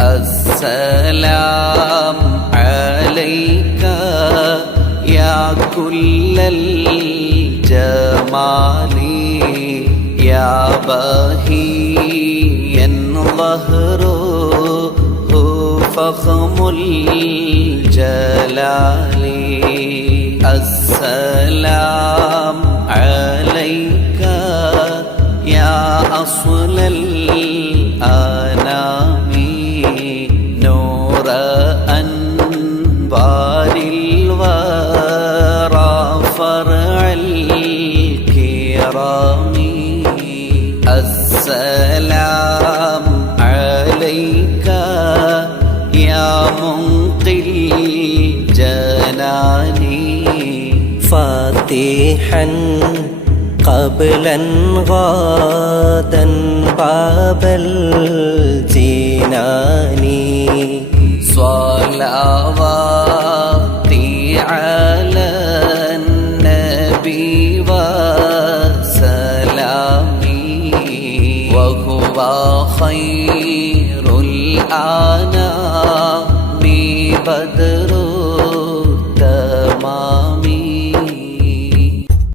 السلام عليك يا كل الجمال يا بهيا ظهره فخم الجلال السلام عليك يا أصل الأنام فرع الكرام السلام عليك يا منقل جناني. فاتحا قبلا غادا باب الجنان. عليه وسلامي وهو خير الأنام بدر التمام